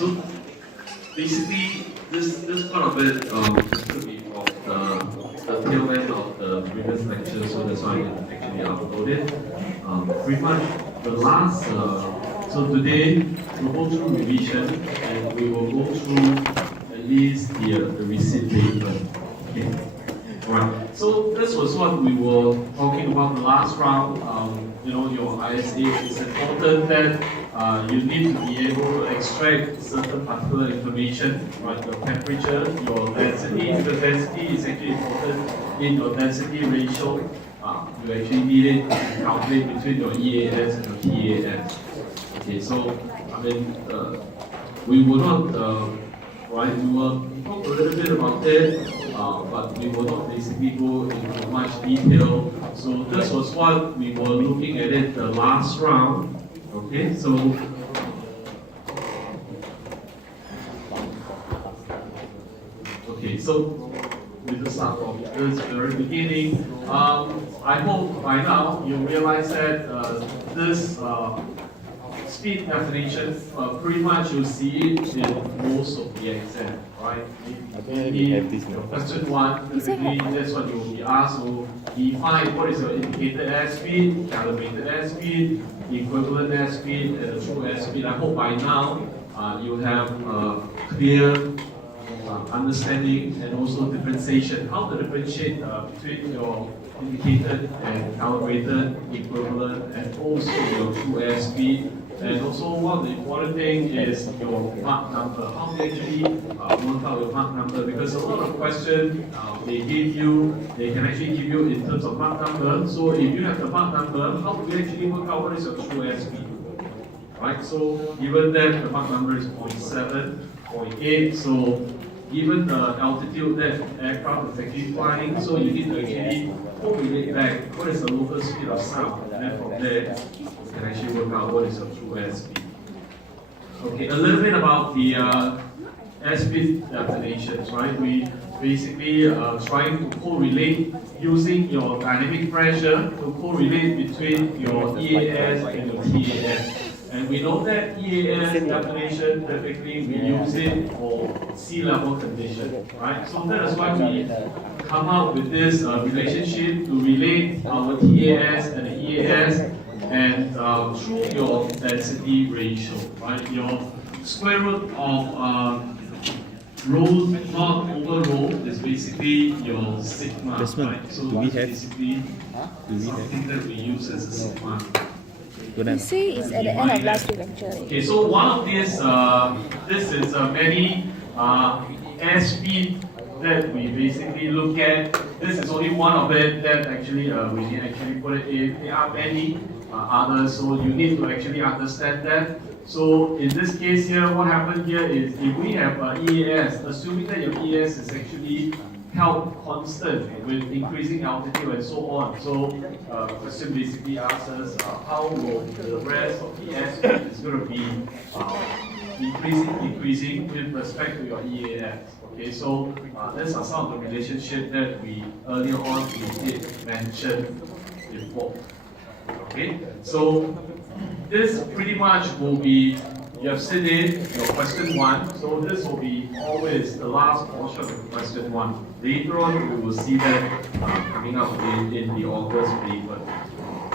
So basically, this part of it is going to be from the tail end of the previous lecture, so that's why I didn't actually upload it. Pretty much the last, so today we'll go through revision and we will go through at least the receipt paper. Okay. Alright, so this was what we were talking about the last round. Your ISA, it's important that you need to be able to extract certain particular information, right? Your temperature, your density, because density is actually important in your density ratio. You actually need it to calculate between your EAS and your TAS. Okay, so we will not, right? We will talk a little bit about it, but we will not basically go into much detail. So this was what we were looking at it the last round. Okay, so with the start of this very beginning, I hope by now you realize that this speed definition, pretty much you see it in most of the exam, right? Question 1, typically that's what you will be asked. So define what is your indicated airspeed, calibrated airspeed, equivalent airspeed, and the true airspeed. I hope by now you have a clear understanding and also differentiation. How to differentiate between your indicated and calibrated, equivalent, and also your true airspeed. And also one of the important thing is your Mach number. How do you actually work out your Mach number? Because a lot of questions they can actually give you in terms of Mach number. So if you have the Mach number, how do you actually work out what is your true airspeed? Right? So given that the Mach number is 0.7, 0.8, so given the altitude that aircraft is actually flying, so you need to actually correlate back what is the local speed of sound, and then from there you can actually work out what is your true airspeed. Okay, a little bit about the airspeed definitions, right? We basically trying to correlate using your dynamic pressure to correlate between your EAS and your TAS. And we know that EAS definition, typically we use it for sea level condition, right? So that is why we come up with this relationship to relate our TAS and the EAS and through your density ratio, right? Your square root of rho naught over rho is basically your sigma, right? So it's basically something that we use as a sigma. You say it's at the end of last week's lecture. Okay, so one of these, this is many airspeed that we basically look at. This is only one of it that actually we can actually put it in. There are many others, so you need to actually understand that. So in this case here, what happened here is if we have EAS, assuming that your EAS is actually held constant with increasing altitude and so on. So question basically asks us how will the rest of the airspeed is going to be decreasing with respect to your EAS. Okay, so these are some of the relationships that we earlier on we did mention before. Okay, so this pretty much will be, you have seen it, your question 1, so this will be always the last portion of question 1. Later on, we will see that coming up in the August paper.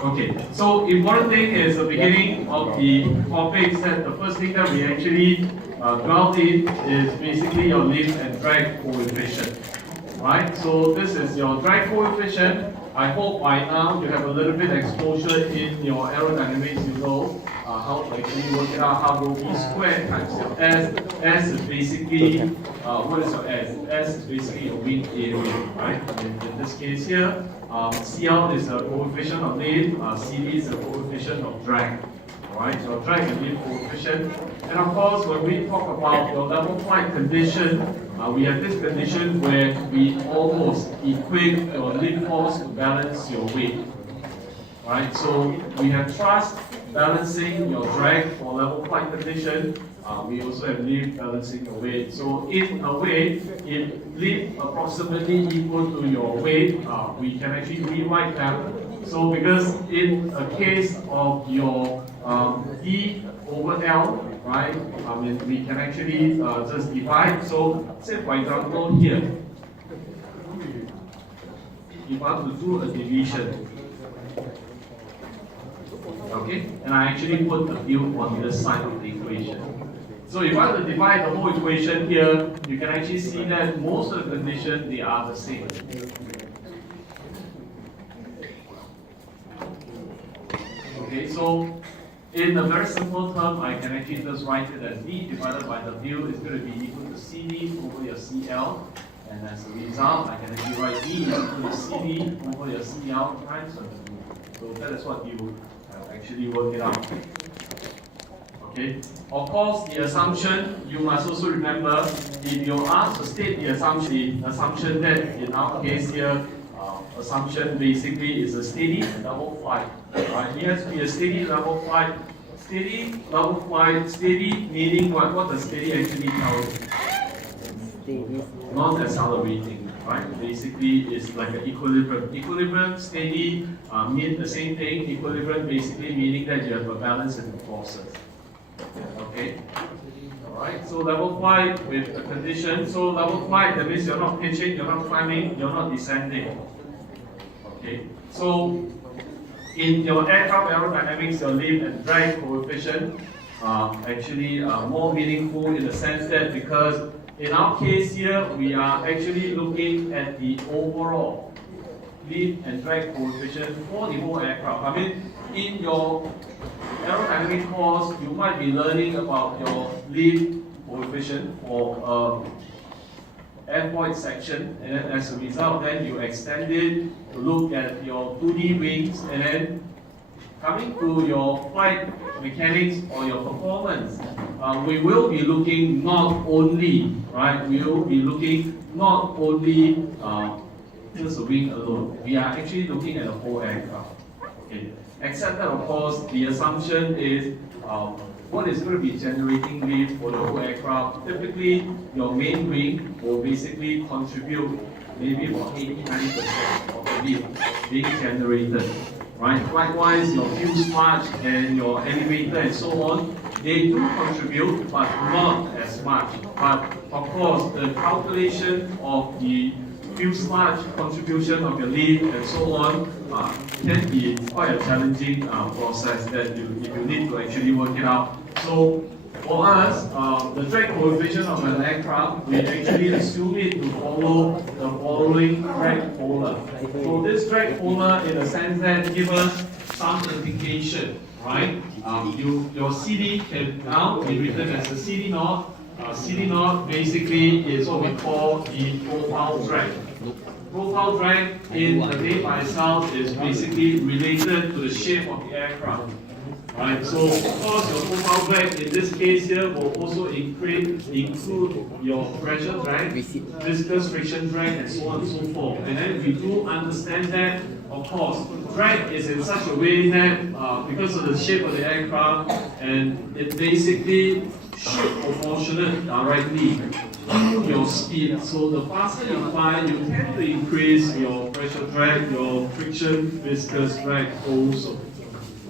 Okay, so important thing is the beginning of the topics that the first thing that we actually dwelt in is basically your lift and drag coefficient. Right, so this is your drag coefficient. I hope by now you have a little bit exposure in your aerodynamics. You know how to actually work it out. How rho v squared times your S. S is basically what is your S? S is basically your wing area, right? In this case here, CL is a coefficient of lift. CD is a coefficient of drag. Alright, your drag and lift coefficient. And of course, when we talk about your level flight condition, we have this condition where we almost equate your lift force to balance your weight. Right, so we have thrust balancing your drag for level flight condition. We also have lift balancing your weight. So in a way, if lift approximately equal to your weight, we can actually rewrite that So because in a case of your D over L, right, I mean, we can actually just divide. So say for example here, if I want to do a division, okay, and I actually put a field on the side of the equation. So if I want to divide the whole equation here, you can actually see that most of the conditions, they are the same. Okay, so in a very simple term, I can actually just write it as D divided by the field is going to be equal to CD over your CL. And as a result, I can actually write D is equal to CD over your CL times the field. So that is what you actually work it out. Okay. Of course, the assumption, you must also remember, if you're asked to state the assumption that in our case here, assumption basically is a steady level flight. Right? It has to be a steady level flight. Steady level flight, steady meaning what? What does steady actually tell you? Non-accelerating, right? Basically, it's like an equilibrium. Equilibrium, steady, mean the same thing. Equilibrium basically meaning that you have a balance in the forces. Okay? Alright, so level flight with a condition. So level flight, that means you're not pitching, you're not climbing, you're not descending. Okay? So in your aircraft aerodynamics, your lift and drag coefficient actually more meaningful in the sense that because in our case here, we are actually looking at the overall lift and drag coefficient for the whole aircraft. I mean, in your aerodynamic course, you might be learning about your lift coefficient for airfoil section, and then as a result, then you extend it to look at your 2D wings, and then coming to your flight mechanics or your performance, we will be looking not only, right, we will be looking not only just the wing alone. We are actually looking at the whole aircraft. Okay. Except that, of course, the assumption is what is going to be generating lift for the whole aircraft. Typically, your main wing will basically contribute maybe about 80-90% of the lift being generated. Right? Likewise, your fuselage and your elevator and so on, they do contribute, but not as much. But of course, the calculation of the fuselage contribution of your lift and so on can be quite a challenging process that if you need to actually work it out. So for us, the drag coefficient of an aircraft, we actually assume it to follow the following drag polar. So this drag polar, in the sense that gives us some indication, right? Your CD can now be written as the CD naught. CD naught basically is what we call the profile drag. Profile drag in the name by itself is basically related to the shape of the aircraft. Right, so of course your profile drag in this case here will also include your pressure drag, viscous friction drag, and so on and so forth. And then we do understand that, of course, drag is in such a way that because of the shape of the aircraft, and it basically should proportionate directly to your speed. So the faster you fly, you tend to increase your pressure drag, your friction, viscous drag also.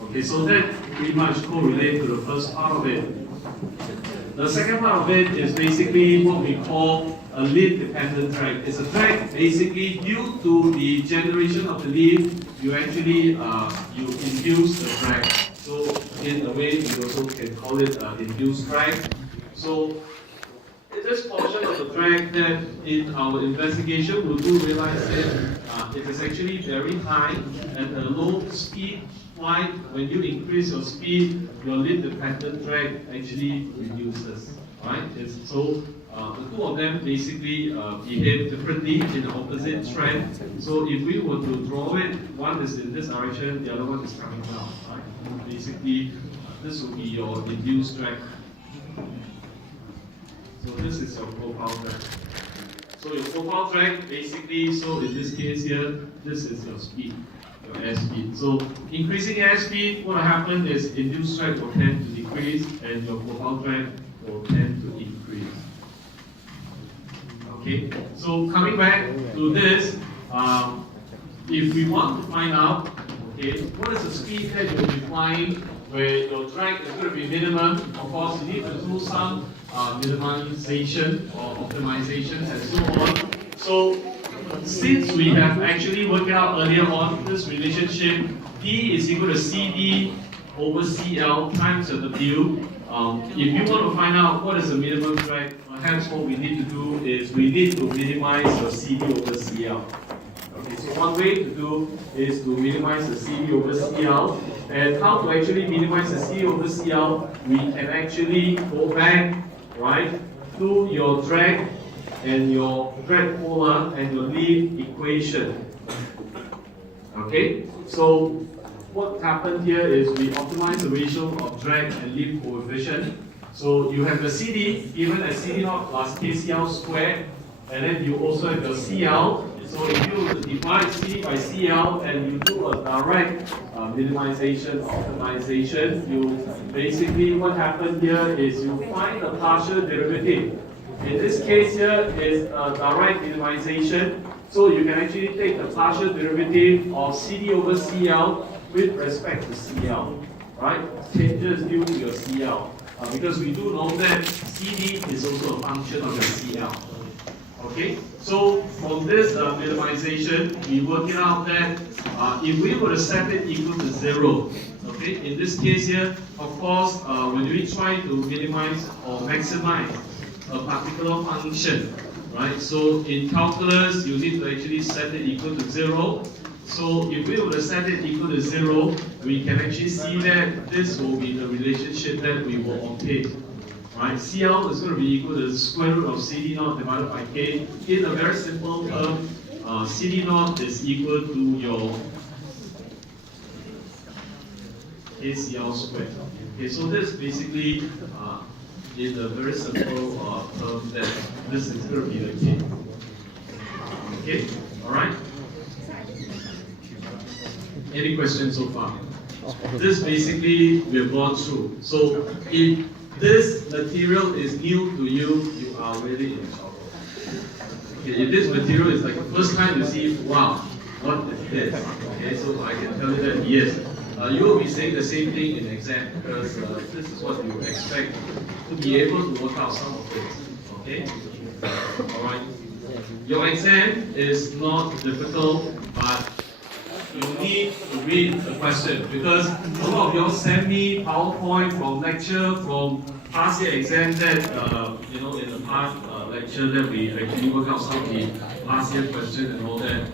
Okay, so that pretty much correlates to the first part of it. The second part of it is basically what we call a lift-dependent drag. It's a drag basically due to the generation of the lift, you actually you induce the drag. So in a way, we also can call it induced drag. So in this portion of the drag that in our investigation we do realize that it is actually very high at a low speed flight. When you increase your speed, your lift-dependent drag actually reduces. Right? So the two of them basically behave differently in the opposite trend. So if we were to draw it, one is in this direction, the other one is coming down. Right? Basically, this will be your induced drag. So this is your profile drag. So your profile drag basically, so in this case here, this is your speed, your airspeed. So increasing airspeed, what will happen is induced drag will tend to decrease and your profile drag will tend to increase. Okay, so coming back to this, if we want to find out Okay, what is the speed that you'll be flying where your drag is going to be minimum? Of course, you need to do some minimization or optimization and so on. So, since we have actually worked out earlier on this relationship, D is equal to CD over CL times the W. If you want to find out what is the minimum drag, perhaps what we need to do is we need to minimize the CD over CL. Okay, so one way to do is to minimize the CD over CL. And how to actually minimize the CD over CL? We can actually go back, right, to your drag and your drag polar and your lift equation. Okay, so what happened here is we optimize the ratio of drag and lift coefficient. So you have the CD given as CD0 plus KCL squared, and then you also have your CL. So if you divide CD by CL and you do a direct minimization, optimization, you basically what happened here is you find the partial derivative. In this case here is a direct minimization. So you can actually take the partial derivative of CD over CL with respect to CL, right? Changes due to your CL. Because we do know that CD is also a function of your CL. Okay, so from this minimization, we work it out that if we were to set it equal to 0, okay, in this case here, of course, when we try to minimize or maximize a particular function, right? So in calculus, you need to actually set it equal to 0. So if we were to set it equal to 0, we can actually see that this will be the relationship that we will obtain. Right? CL is going to be equal to the square root of CD0 divided by K. In a very simple term, CD0 is equal to your KCL squared. Okay, so this basically is a very simple term that this is going to be the K. Okay, all right. Any questions so far? This basically we have gone through. So if this material is new to you, you are really in trouble. Okay, if this material is like the first time you see, wow, what is this? Okay, so I can tell you that yes, you will be saying the same thing in exam because this is what you expect to be able to work out some of this. Okay, all right. Your exam is not difficult, but you need to read the question because a lot of you send me PowerPoint from lecture, from past year exam that, in the past lecture that we actually work out some of the past year questions and all that.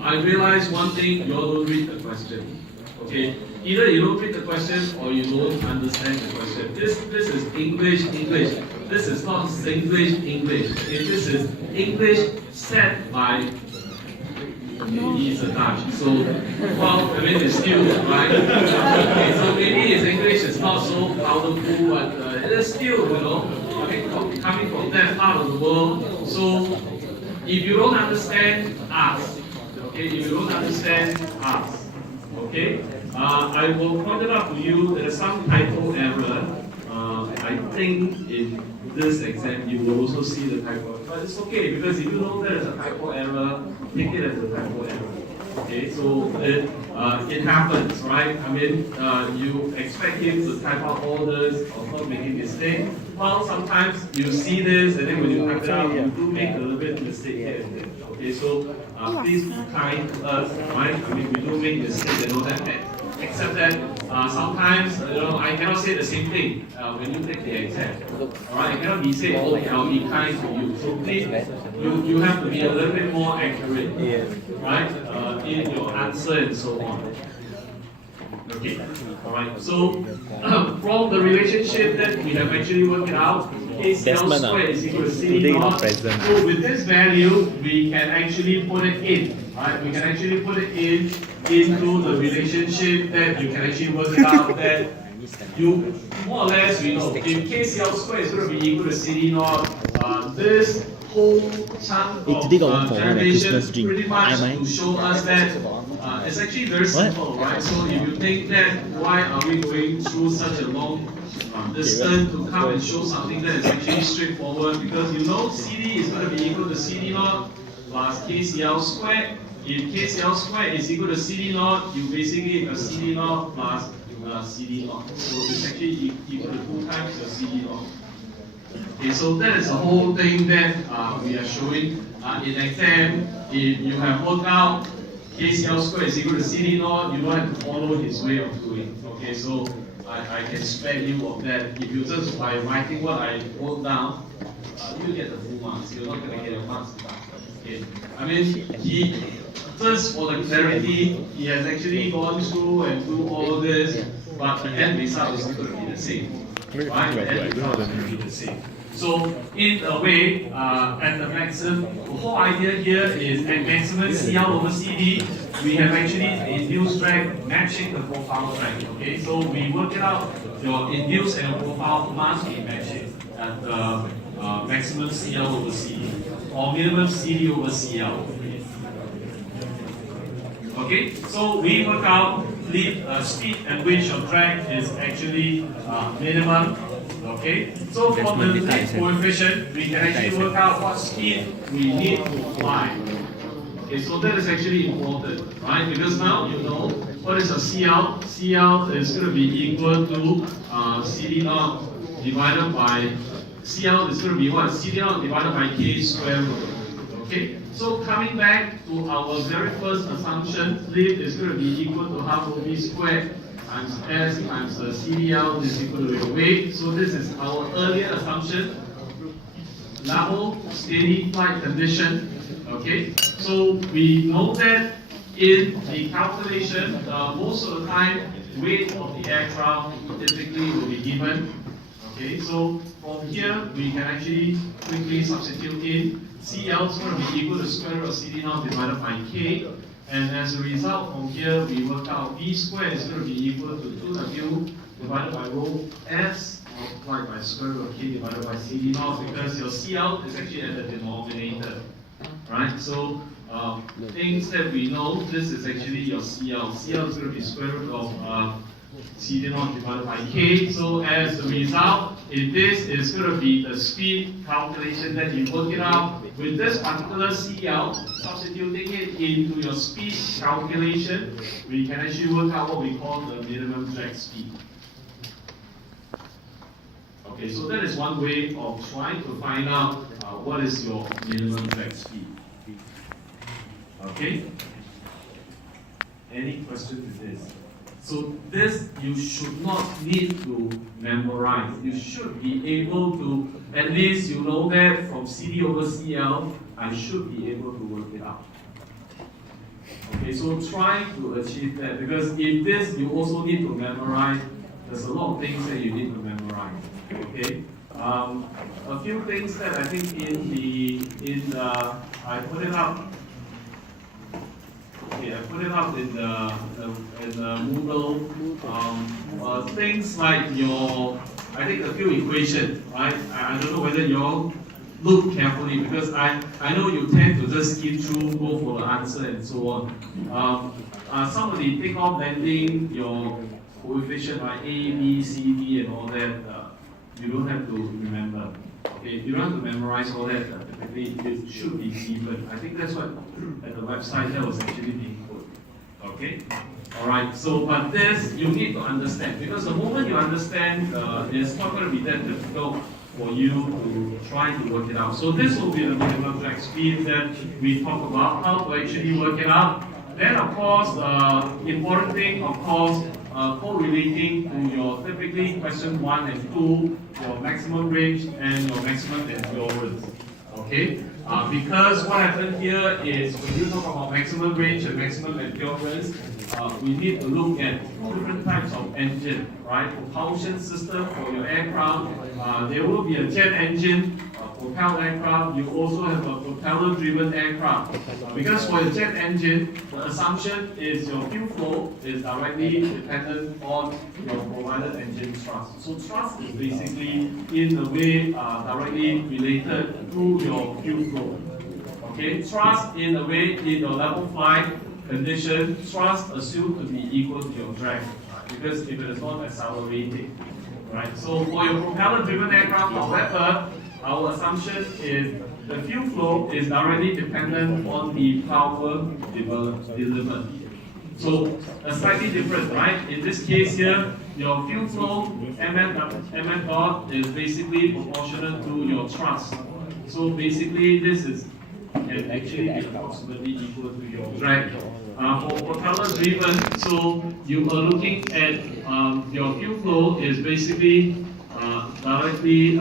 I realize one thing, you all don't read the question. Okay, either you don't read the question or you don't understand the question. This is English. This is not Singlish. Okay, this is English said by he's a Dutch, so well, I mean it's still right. Okay, so maybe his English is not so powerful, but it is still, I mean, coming from that part of the world. So if you don't understand, ask. Okay, if you don't understand, ask. Okay, I will point it out to you. There is some typo error. I think in this exam you will also see the typo, but it's okay because if you know there is a typo error, take it as a typo error. Okay, so it happens, right? I mean, you expect him to type out all this or not making mistake. Well, sometimes you see this and then when you type it out, you do make a little bit mistake here and there. Okay, so please be kind to us, right? I mean, we do make mistakes and all that. Except that sometimes, I cannot say the same thing when you take the exam. Alright, I cannot be saying, okay, I'll be kind to you. So please, you have to be a little bit more accurate, right, in your answer and so on. Okay, alright, so from the relationship that we have actually worked out, KCL squared is equal to CD0. So with this value, we can actually put it in. Right? We can actually put it into the relationship that you can actually work it out that you more or less we know if KCL squared is going to be equal to CD0, this whole chunk of derivation pretty much to show us that it's actually very simple, right? So if you think that why are we going through such a long distance to come and show something that is actually straightforward because you know CD is going to be equal to CD0 plus KCL squared. if KCL squared is equal to CD naught, you basically have CD naught plus CD naught. So it's actually equal to 2 times your CD naught. Okay, so that is the whole thing that we are showing in exam. If you have worked out KCL squared is equal to CD naught, you don't have to follow his way of doing. Okay, so I can spare you of that. If you just by writing what I wrote down, you get the full marks. You're not going to get your marks back. Okay, I mean he just for the clarity, he has actually gone through and do all this, but the end result is going to be the same. Right? The end result is going to be the same. So in a way, at the maximum, the whole idea here is at maximum CL over CD, we have actually the induced drag matching the profile drag. Okay, so we work it out. Your induced and your profile must be matching at the maximum CL over CD or minimum CD over CL. Okay, so we work out the speed at which your drag is actually minimum. Okay, so for the lead coefficient, we can actually work out what speed we need to fly. Okay, so that is actually important, right? Because now you know what is a CL. CL is going to be equal to CD naught divided by CL is going to be what? CD naught divided by K square root. Okay, so coming back to our very first assumption, lift is going to be equal to half of V squared times S times the CDL is equal to your weight. So this is our earlier assumption. Level, steady flight condition. Okay, so we know that in the calculation, most of the time, weight of the aircraft typically will be given. Okay, so from here, we can actually quickly substitute in CL is going to be equal to square root of CD naught divided by K. And as a result, from here, we work out V squared is going to be equal to 2W divided by rho S multiplied by square root of K divided by CD naught, because your CL is actually at the denominator. Right? So things that we know, this is actually your CL. CL is going to be square root of CD naught divided by K. So as a result, if this is going to be the speed calculation that you work it out with this particular CL, substituting it into your speed calculation, we can actually work out what we call the minimum drag speed. Okay, so that is one way of trying to find out what is your minimum drag speed. Okay? Any question with this? So this you should not need to memorize. You should be able to, at least you know that from CD over CL, I should be able to work it out. Okay, so try to achieve that, because if this you also need to memorize, there's a lot of things that you need to memorize. Okay, a few things that I think I put it up. Okay, I put it up in the Moodle. Things like I think a few equations, right? I don't know whether you all look carefully, because I know you tend to just skip through, go for the answer and so on. Some of the takeoff landing, your coefficient, right? A, B, C, D, and all that, you don't have to remember. Okay, you don't have to memorize all that. Typically, it should be given. I think that's what at the website that was actually being put. Okay, all right. So, but this you need to understand, because the moment you understand, it's not going to be that difficult for you to try to work it out. So this will be the minimum drag speed that we talk about, how to actually work it out. Then, of course, important thing, of course, correlating to your typically question 1 and 2, your maximum range and your maximum endurance. Okay? Because what happened here is when you talk about maximum range and maximum endurance, we need to look at different types of engine, right? Propulsion system for your aircraft, there will be a jet engine, propelled aircraft. You also have a propeller-driven aircraft. Because for a jet engine, the assumption is your fuel flow is directly dependent on your provided engine thrust. So thrust is basically, in a way, directly related to your fuel flow. Okay, thrust in a way, in your level flight condition, thrust assumed to be equal to your drag, because if it is not accelerating, right? So for your propeller-driven aircraft, however, our assumption is the fuel flow is directly dependent on the power delivered. So a slightly different, right? In this case here, your fuel flow Mn dot is basically proportional to your thrust. So basically, this is can actually be approximately equal to your drag. For propeller driven, so you are looking at your fuel flow is basically directly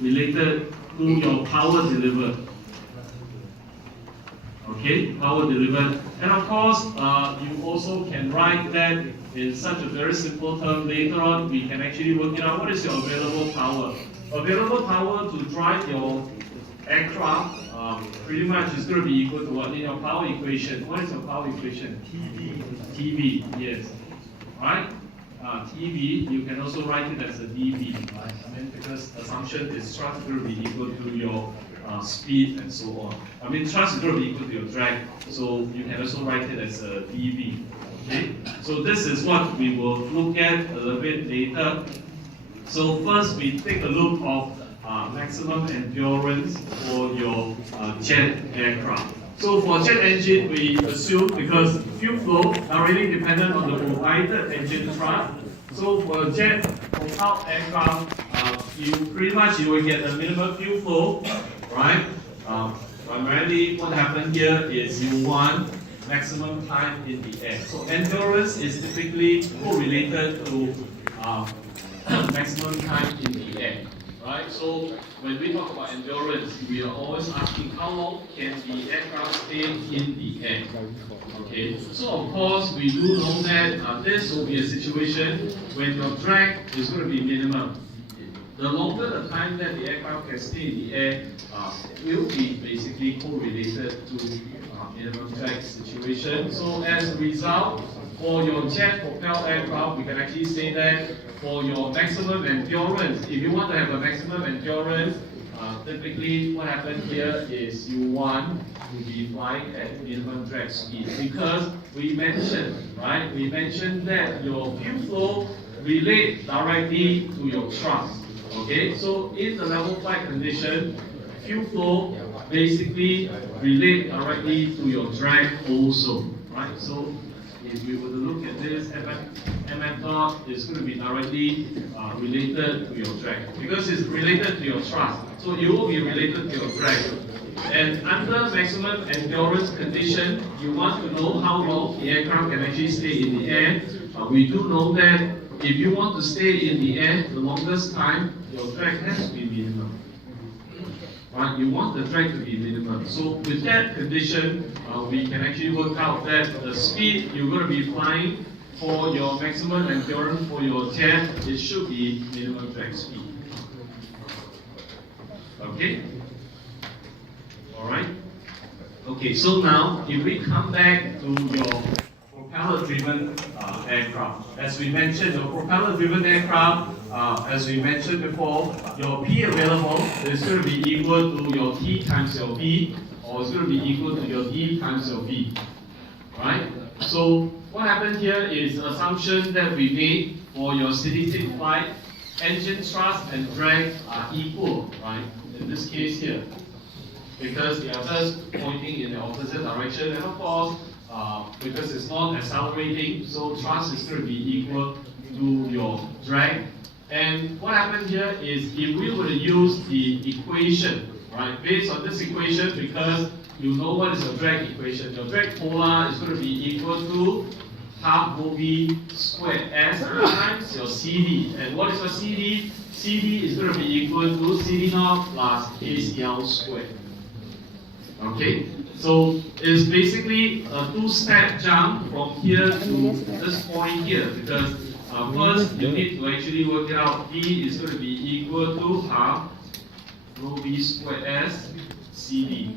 related to your power delivered. Okay, power delivered. And of course, you also can write that in such a very simple term. Later on, we can actually work it out. What is your available power? Available power to drive your aircraft pretty much is going to be equal to what in your power equation. What is your power equation? TV, yes. Right? TV, you can also write it as a dV, right? I mean, because assumption is thrust is going to be equal to your speed and so on. I mean, thrust is going to be equal to your drag, so you can also write it as a dV. Okay? So this is what we will look at a little bit later. So first, we take a look of maximum endurance for your jet aircraft. So for jet engine, we assume because fuel flow are really dependent on the provided engine thrust. So for jet propelled aircraft, you will get a minimum fuel flow, right? Primarily, what happened here is you want maximum time in the air. So endurance is typically correlated to maximum time in the air. Right? So when we talk about endurance, we are always asking how long can the aircraft stay in the air. Okay. So of course we do know that this will be a situation when your drag is going to be minimum. The longer the time that the aircraft can stay in the air will be basically correlated to minimum drag situation. So as a result, for your jet propelled aircraft, we can actually say that for your maximum endurance, if you want to have a maximum endurance, typically what happens here is you want to be flying at minimum drag speed, because we mentioned, right? We mentioned that your fuel flow relates directly to your thrust. Okay, so in the level flight condition, fuel flow basically relates directly to your drag also, right? So if we were to look at this, Mn dot is going to be directly related to your drag, because it's related to your thrust. So it will be related to your drag. And under maximum endurance condition, you want to know how long the aircraft can actually stay in the air. We do know that if you want to stay in the air the longest time, your drag has to be minimum. Right? You want the drag to be minimum. So with that condition, we can actually work out that the speed you're going to be flying for your maximum endurance for your jet, it should be minimum drag speed. Okay? Alright? Okay, so now if we come back to your propeller-driven aircraft. As we mentioned, your propeller-driven aircraft, as we mentioned before, your P available is going to be equal to your T times your V, or it's going to be equal to your D times your V. Right? So what happened here is assumption that we made for your steady-state flight, engine thrust and drag are equal, right? In this case here, because they are just pointing in the opposite direction, and of course, because it's not accelerating, so thrust is going to be equal to your drag. And what happened here is if we were to use the equation, right, based on this equation, because you know what is your drag equation. Your drag polar is going to be equal to half OV squared S times your CD. And what is your CD? CD is going to be equal to CD naught plus KCL squared. Okay, so it's basically a two-step jump from here to this point here, because first you need to actually work it out. D is going to be equal to half rho V squared S CD.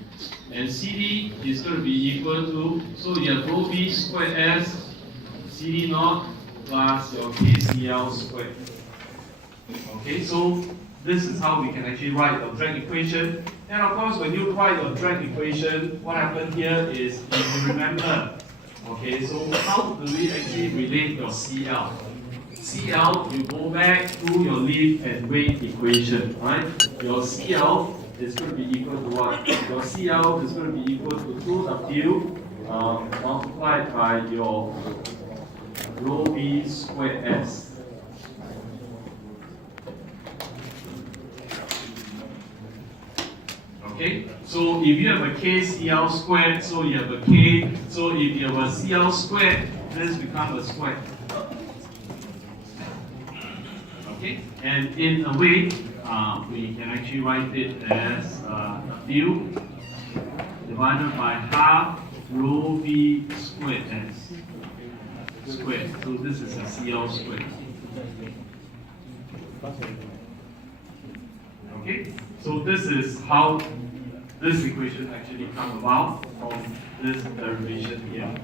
And CD is going to be equal to, so you have rho V squared S CD naught plus your KCL squared. Okay, so this is how we can actually write your drag equation. And of course, when you write your drag equation, what happened here is, if you remember, okay, so how do we actually relate your CL? CL, you go back to your lift and weight equation, right? Your CL is going to be equal to what? Your CL is going to be equal to 2W multiplied by your rho V squared S. Okay, so if you have a K CL squared, so you have a K, so if you have a CL squared, this becomes a square. Okay, and in a way, we can actually write it as W divided by half rho V squared S squared. So this is a CL squared. Okay, so this is how this equation actually come about from this derivation here.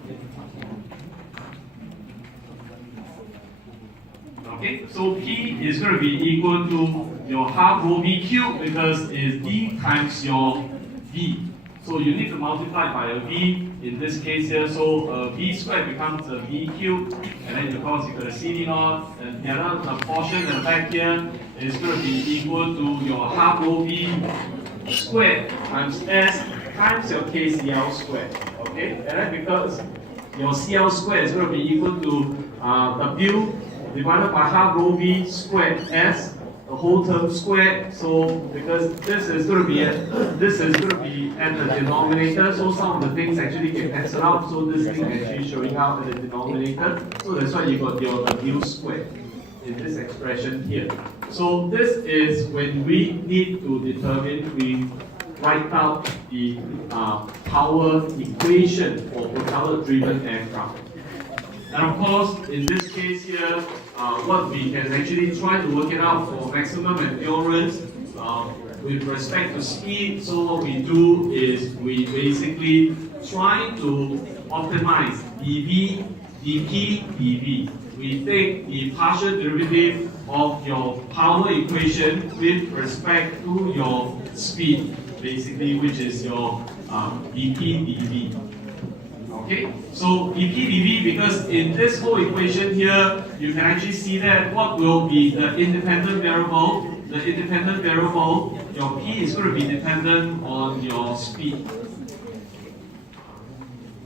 Okay, so P is going to be equal to your half rho V cubed because it's D times your V. So you need to multiply by a V in this case here. So V squared becomes a V cubed, and then of course you got a CD naught, and the other portion at the back here is going to be equal to your half rho V squared times S times your KCL squared. Okay, and then because your CL squared is going to be equal to W divided by half rho V squared S, the whole term squared. So because this is going to be at the denominator, so some of the things actually get cancelled out. So this thing actually showing up at the denominator. So that's why you got your W squared in this expression here. So this is when we need to determine, we write out the power equation for propeller-driven aircraft. And of course, in this case here, what we can actually try to work it out for maximum endurance with respect to speed. So what we do is we basically try to optimize dV, dP, dV. We take the partial derivative of your power equation with respect to your speed, basically, which is your dP, dV. Okay, so dP dV, because in this whole equation here, you can actually see that what will be the independent variable. The independent variable, your P is going to be dependent on your speed.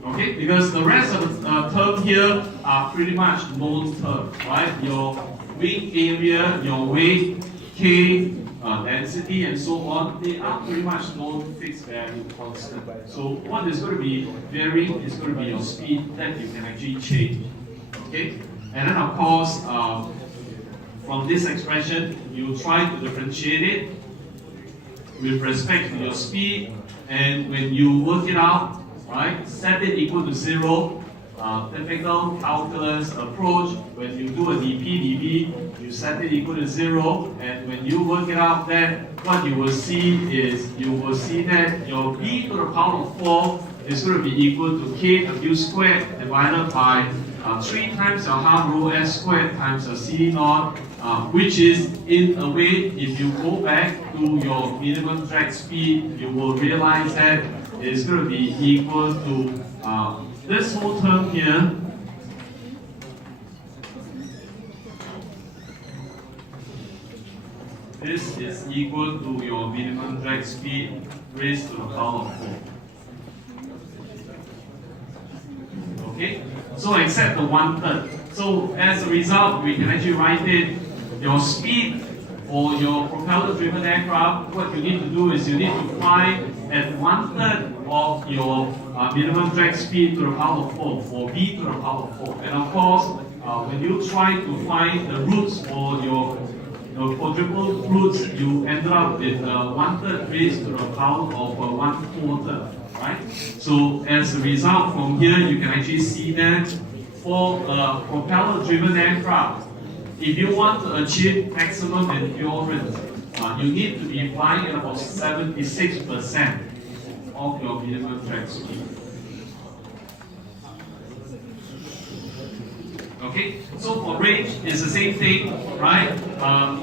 Okay, because the rest of the term here are pretty much known terms, right? Your wing area, your weight, K, density, and so on, they are pretty much known fixed value constant. So what is going to be varying is going to be your speed that you can actually change. Okay, and then of course, from this expression, you try to differentiate it with respect to your speed, and when you work it out, right, set it equal to 0. Typical calculus approach, when you do a dP dV, you set it equal to 0, and when you work it out, then what you will see is you will see that your b to the power of 4 is going to be equal to kW squared divided by 3 times your half rho S squared times your C naught, which is in a way, if you go back to your minimum drag speed, you will realize that it's going to be equal to this whole term here. This is equal to your minimum drag speed raised to the power of 4. Okay? So except the 1/3. So as a result, we can actually write it, your speed for your propeller-driven aircraft, what you need to do is you need to find at 1/3 of your minimum drag speed to the power of 4, for V to the power of 4. And of course, when you try to find the roots for your quadruple roots, you end up with 1/3 raised to the power of 1/4, right? So as a result, from here, you can actually see that for a propeller-driven aircraft, if you want to achieve maximum endurance, you need to be flying at about 76% of your minimum drag speed. Okay, so for range, it's the same thing, right?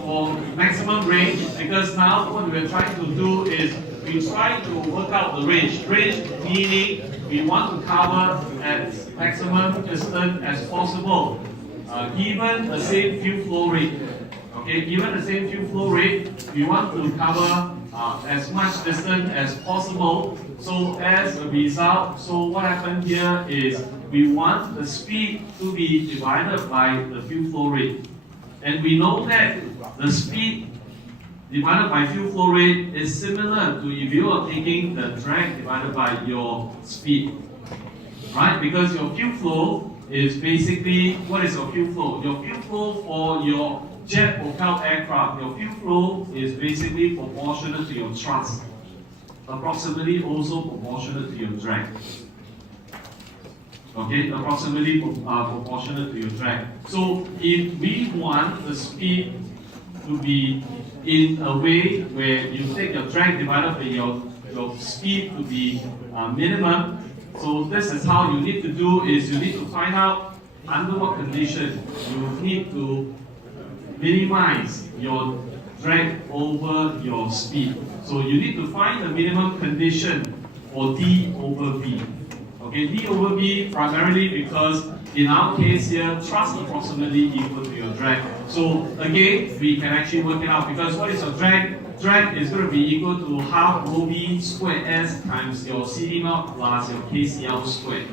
For maximum range, because now what we're trying to do is we try to work out the range. Range meaning we want to cover as maximum distance as possible, given the same fuel flow rate. Okay, given the same fuel flow rate, we want to cover as much distance as possible. So as a result, so what happened here is we want the speed to be divided by the fuel flow rate. And we know that the speed divided by fuel flow rate is similar to if you are taking the drag divided by your speed. Right? Because your fuel flow is basically, what is your fuel flow? Your fuel flow for your jet propelled aircraft, your fuel flow is basically proportional to your thrust. Approximately also proportional to your drag. Okay, approximately proportional to your drag. So if we want the speed to be in a way where you take your drag divided by your speed to be minimum, so this is how you need to do is you need to find out under what condition you need to minimize your drag over your speed. So you need to find the minimum condition for D over V. Okay, D over V primarily because in our case here, thrust approximately equal to your drag. So again, we can actually work it out because what is your drag? Drag is going to be equal to half rho V squared S times your CD naught plus your KCL squared.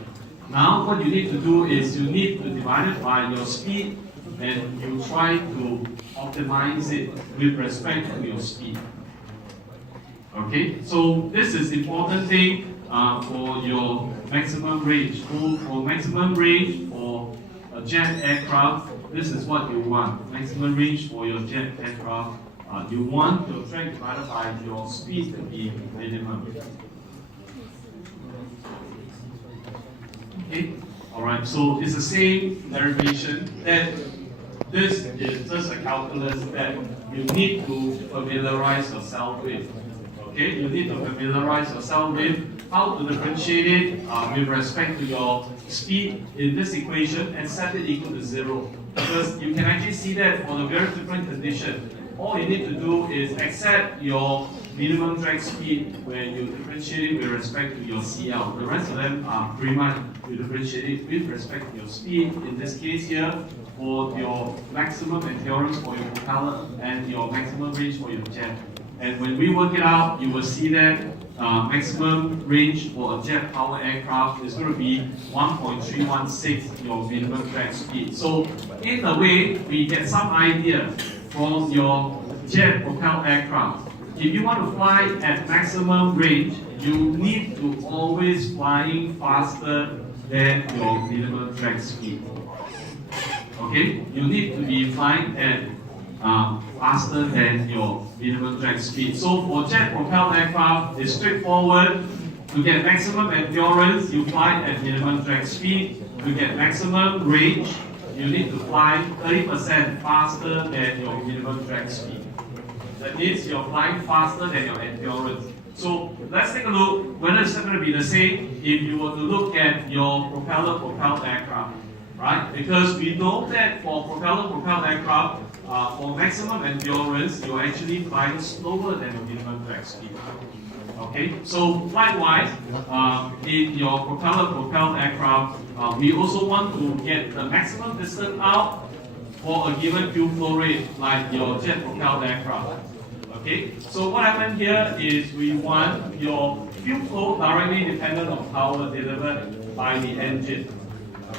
Now what you need to do is you need to divide it by your speed and you try to optimize it with respect to your speed. Okay, so this is the important thing for your maximum range. So for maximum range for a jet aircraft, this is what you want. Maximum range for your jet aircraft, you want your drag divided by your speed to be minimum. Okay, alright, so it's the same derivation that this is just a calculus that you need to familiarize yourself with. Okay, you need to familiarize yourself with how to differentiate it with respect to your speed in this equation and set it equal to 0. Because you can actually see that for the very different condition, all you need to do is accept your minimum drag speed when you differentiate it with respect to your CL. The rest of them are pretty much you differentiate it with respect to your speed. In this case here, for your maximum endurance for your propeller and your maximum range for your jet. And when we work it out, you will see that maximum range for a jet power aircraft is going to be 1.316 your minimum drag speed. So in a way, we get some idea from your jet propelled aircraft. If you want to fly at maximum range, you need to always flying faster than your minimum drag speed. Okay, you need to be flying at faster than your minimum drag speed. So for jet propelled aircraft, it's straightforward. To get maximum endurance, you fly at minimum drag speed. To get maximum range, you need to fly 30% faster than your minimum drag speed. That means you're flying faster than your endurance. So let's take a look whether it's going to be the same if you were to look at your propeller-propelled aircraft. Right? Because we know that for propeller-propelled aircraft, for maximum endurance, you're actually flying slower than your minimum drag speed. Okay, so likewise, in your propeller-propelled aircraft, we also want to get the maximum distance out for a given fuel flow rate, like your jet-propelled aircraft. Okay, so what happened here is we want your fuel flow directly dependent on power delivered by the engine.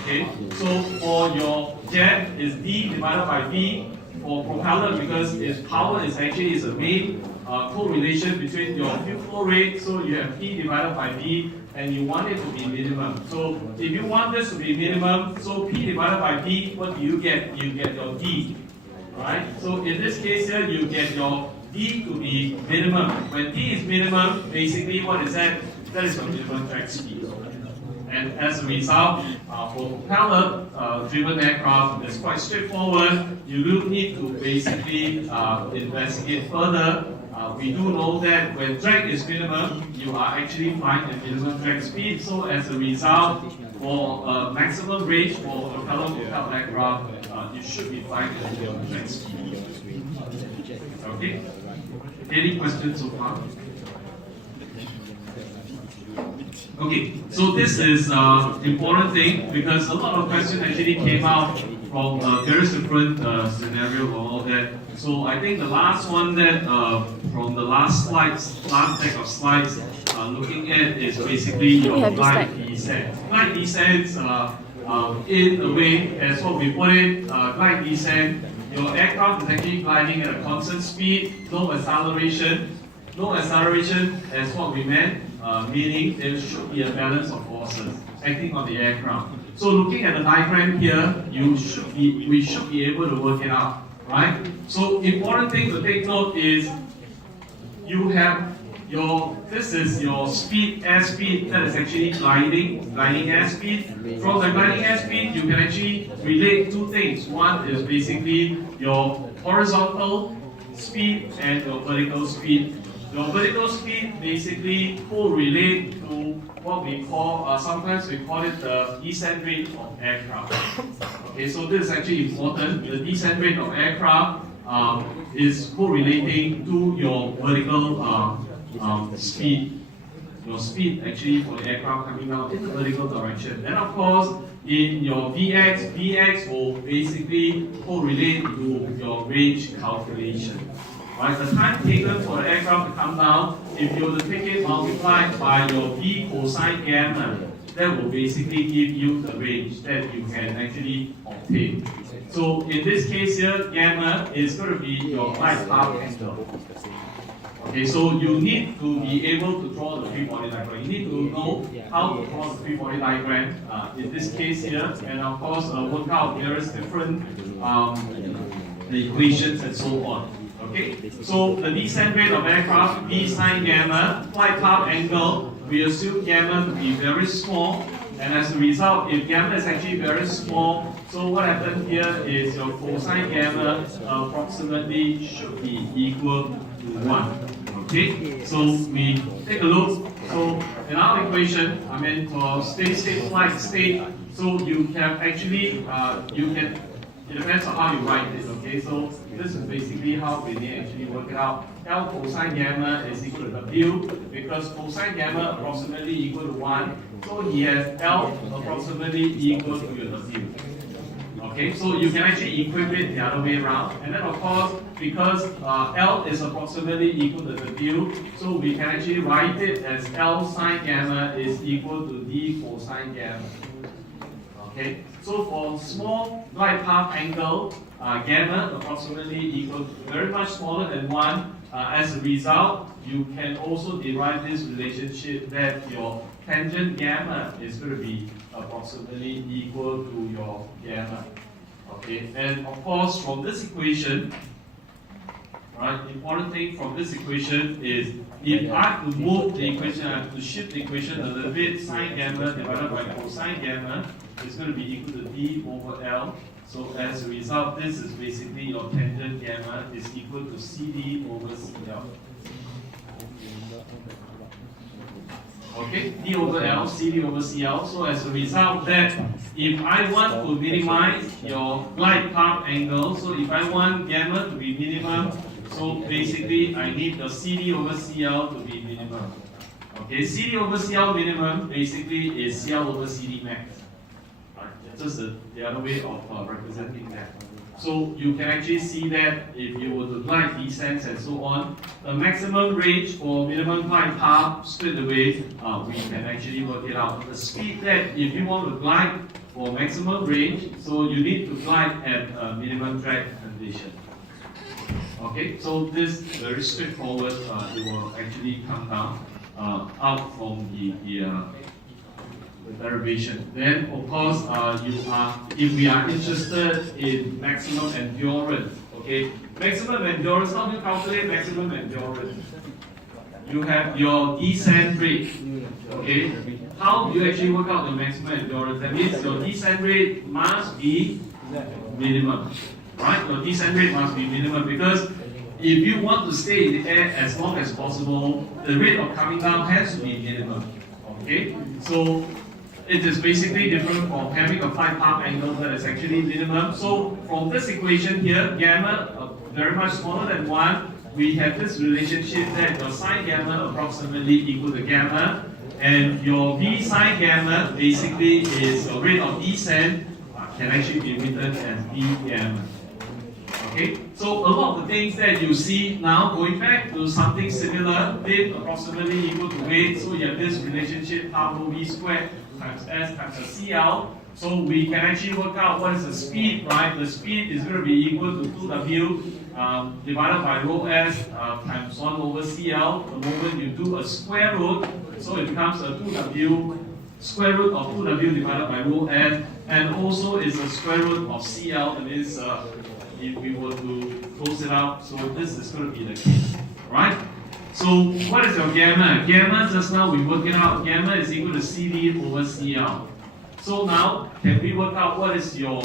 Okay, so for your jet is D divided by V. For propeller, because its power is actually a main correlation between your fuel flow rate, so you have P divided by V, and you want it to be minimum. So if you want this to be minimum, so P divided by V, what do you get? You get your D, right? So in this case here, you get your D to be minimum. When D is minimum, basically what is that? That is your minimum drag speed. And as a result, for propeller-driven aircraft, it's quite straightforward. You do need to basically investigate further. We do know that when drag is minimum, you are actually flying at minimum drag speed. So as a result, for maximum range for propeller-propelled aircraft, you should be flying at minimum drag speed. Okay? Any questions so far? Okay, so this is important thing because a lot of questions actually came out from various different scenarios or all that. So I think the last one that from the last deck of slides, looking at is basically your glide descent. Glide descents, in a way, as what we put it, glide descent. Your aircraft is actually gliding at a constant speed, no acceleration. No acceleration, as what we meant, meaning there should be a balance of forces acting on the aircraft. So looking at the diagram here, we should be able to work it out, right? So important thing to take note is you have this is your speed, airspeed that is actually gliding airspeed. From the gliding airspeed, you can actually relate two things. One is basically your horizontal speed and your vertical speed. Your vertical speed basically correlate to what we call, sometimes we call it the descent rate of aircraft. Okay, so this is actually important. The descent rate of aircraft is correlating to your vertical speed. Your speed actually for the aircraft coming out in the vertical direction. Then of course, in your Vx will basically correlate to your range calculation. Right, the time taken for the aircraft to come down, if you were to take it multiplied by your V cosine gamma, that will basically give you the range that you can actually obtain. So in this case here, gamma is going to be your glide path angle. Okay, so you need to be able to draw the free body diagram. You need to know how to draw the free body diagram in this case here, and of course work out various different the equations and so on. Okay, so the descent rate of aircraft, V sine gamma, flight path angle, we assume gamma to be very small, and as a result, if gamma is actually very small, so what happens here is your cosine gamma approximately should be equal to 1. Okay, so we take a look. So in our equation, I mean for steady state flight state, so you can actually, it depends on how you write it, okay? So this is basically how we actually work it out. L cosine gamma is equal to W, because cosine gamma approximately equal to 1. So he has L approximately equal to your W. Okay, so you can actually equate it the other way around. And then of course, because L is approximately equal to W, so we can actually write it as L sine gamma is equal to D cosine gamma. Okay, so for small glide path angle, gamma approximately equal to very much smaller than 1. As a result, you can also derive this relationship that your tangent gamma is going to be approximately equal to your gamma. Okay, and of course from this equation, right, important thing from this equation is if I have to move the equation, I have to shift the equation a little bit, sine gamma divided by cosine gamma is going to be equal to D over L. So as a result, this is basically your tangent gamma is equal to CD over CL. Okay, D over L, CD over CL. So as a result that if I want to minimize your glide path angle, so if I want gamma to be minimum, so basically I need the CD over CL to be minimum. Okay, CD over CL minimum basically is CL over CD max. Just the other way of representing that. So you can actually see that if you were to glide descents and so on, the maximum range for minimum glide path straight away, we can actually work it out. The speed that if you want to glide for maximum range, so you need to glide at a minimum drag condition. Okay, so this very straightforward. It will actually come down out from the derivation. Then, of course, if we are interested in maximum endurance, okay, maximum endurance, how do you calculate maximum endurance? You have your descent rate, okay. How do you actually work out the maximum endurance? That means your descent rate must be minimum, right? Your descent rate must be minimum because if you want to stay in the air as long as possible, the rate of coming down has to be minimum, okay. So it is basically different from having a flight path angle that is actually minimum. So from this equation here, gamma very much smaller than 1, we have this relationship that your sine gamma approximately equal to gamma, and your V sine gamma basically is your rate of descent can actually be written as V gamma. Okay, so a lot of the things that you see now, going back to something similar, width approximately equal to weight, so you have this relationship half rho V squared times S times the CL. So we can actually work out what is the speed, right? The speed is going to be equal to 2W divided by rho S times 1 over CL. The moment you do a square root, so it becomes a 2W square root of 2W divided by rho S, and also is a square root of CL. That means if we were to close it out, so this is going to be the case, right? So what is your gamma? Gamma, just now we worked it out. Gamma is equal to CD over CL. So now, can we work out what is your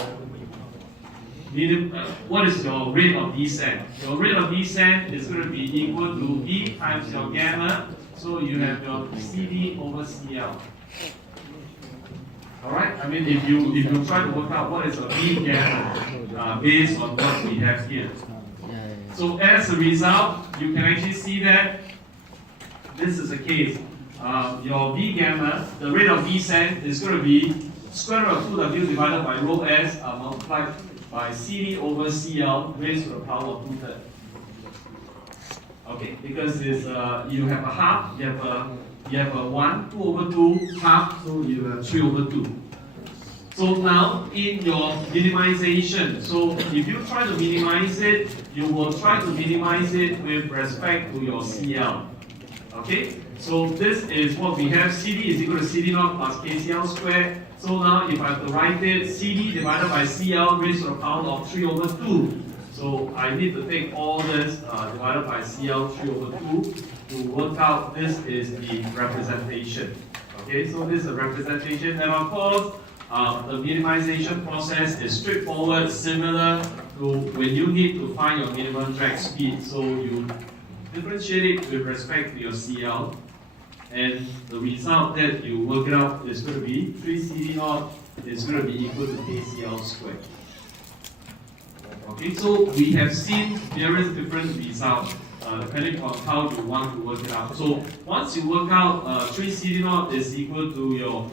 rate of descent? Your rate of descent is going to be equal to V times your gamma. So you have your CD over CL. Alright? I mean, if you try to work out what is a V gamma based on what we have here. So as a result, you can actually see that this is the case. Your V gamma, the rate of descent is going to be square root of 2W divided by rho S multiplied by CD over CL raised to the power of 2/3. Okay, because it's, you have a half, you have a 1, 2 over 2, half, so you have 3 over 2. So now in your minimization, so if you try to minimize it, you will try to minimize it with respect to your CL. Okay, so this is what we have. CD is equal to CD naught plus KCL squared. So now if I have to write it, CD divided by CL raised to the power of 3 over 2. So I need to take all this divided by CL 3 over 2 to work out this is the representation. Okay, so this is a representation, and of course, the minimization process is straightforward, similar to when you need to find your minimum drag speed. So you differentiate it with respect to your CL, and the result that you work it out is going to be 3 CD naught is going to be equal to KCL squared. Okay, so we have seen various different results depending on how you want to work it out. So once you work out 3 CD naught is equal to your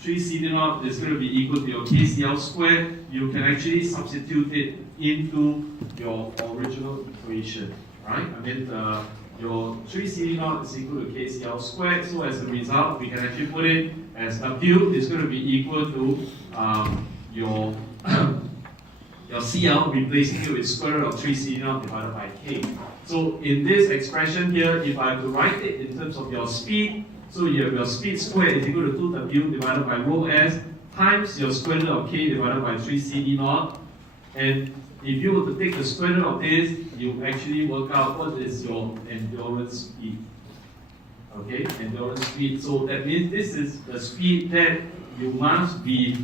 3 CD naught is going to be equal to your KCL squared, you can actually substitute it into your original equation, right? I mean, your 3 CD naught is equal to KCL squared, so as a result, we can actually put it as W is going to be equal to your your CL, replacing it with square root of 3 CD naught divided by K. So in this expression here, if I have to write it in terms of your speed, so you have your speed squared is equal to 2W divided by rho S times your square root of K divided by 3 CD naught. And if you were to take the square root of this, you actually work out what is your endurance speed. Okay, endurance speed. So that means this is the speed that you must be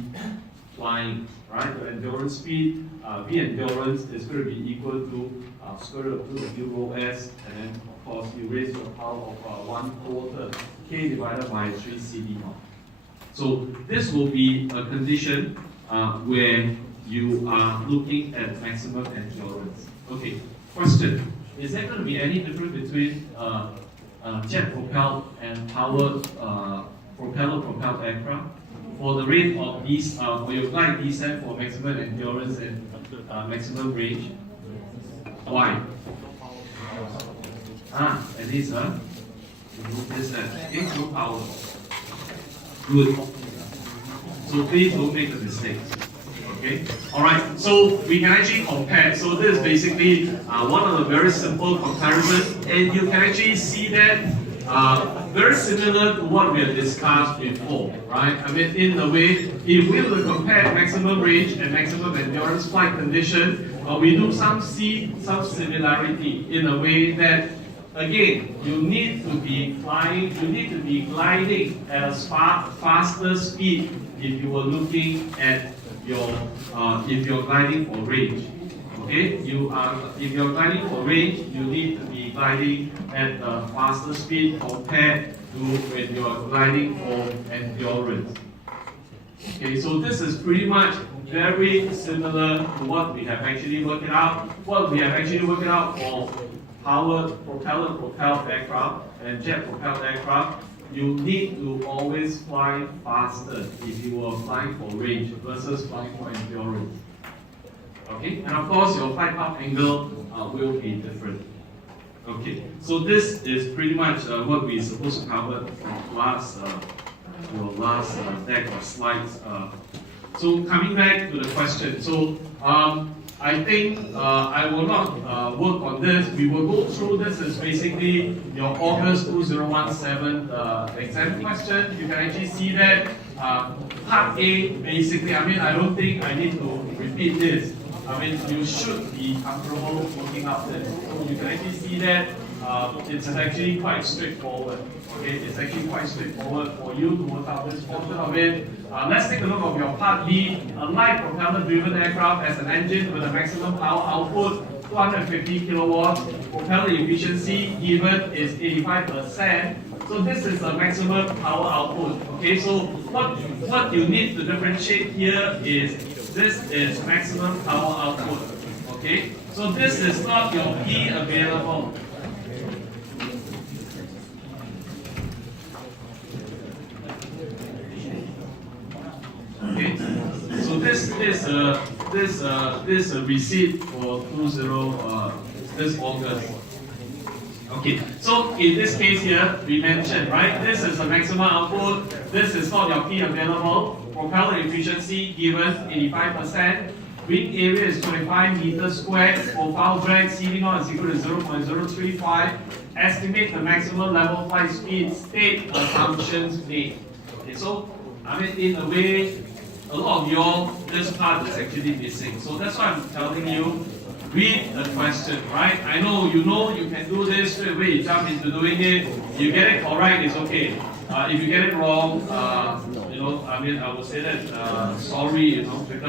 flying, right? The endurance speed, V endurance is going to be equal to square root of 2W rho S, and then of course you raise to the power of 1/4 K divided by 3 CD naught. So this will be a condition where you are looking at maximum endurance. Okay, question. Is there going to be any difference between jet propelled and powered propeller-propelled aircraft? For the rate of these, for your glide descent for maximum endurance and maximum range? Why? At least, notice that it's no power. Good. So please don't make a mistake. Okay? Alright, so we can actually compare. So this is basically one of the very simple comparisons, and you can actually see that very similar to what we have discussed before, right? I mean, in a way, if we were to compare maximum range and maximum endurance flight condition, we do some similarity in a way that, again, you need to be flying, you need to be gliding at a faster speed if you were looking at your, if you're gliding for range. Okay, if you're gliding for range, you need to be gliding at a faster speed compared to when you're gliding for endurance. Okay, so this is pretty much very similar to what we have actually worked out. What we have actually worked out for powered propeller-propelled aircraft and jet-propelled aircraft. you need to always fly faster if you are flying for range versus flying for endurance. Okay, and of course your flight path angle will be different. Okay, so this is pretty much what we're supposed to cover from last deck of slides. So coming back to the question, so I think I will not work on this. We will go through this as basically your August 2017 exam question. You can actually see that part A basically, I mean, I don't think I need to repeat this. I mean, you should be comfortable working out this. So you can actually see that it's actually quite straightforward. Okay, it's actually quite straightforward for you to work out this portion of it. Let's take a look of your part B. A light propeller-driven aircraft has an engine with a maximum power output 250 kilowatts. Propeller efficiency given is 85%. So this is the maximum power output. Okay, so what you need to differentiate here is this is maximum power output. Okay, so this is not your P available. Okay, so this receipt for this August. Okay, so in this case here, we mentioned, right, this is the maximum output, this is not your P available, propeller efficiency given 85%, wing area is 25 meters squared, profile drag CD0 is equal to 0.035, estimate the maximum level flight speed, state assumptions made. Okay, so, I mean, in a way, a lot of y'all, this part is actually missing. So that's why I'm telling you, read the question, right? I know you can do this straight away, you jump into doing it. You get it correct, it's okay. If you get it wrong, I mean, I would say that sorry, because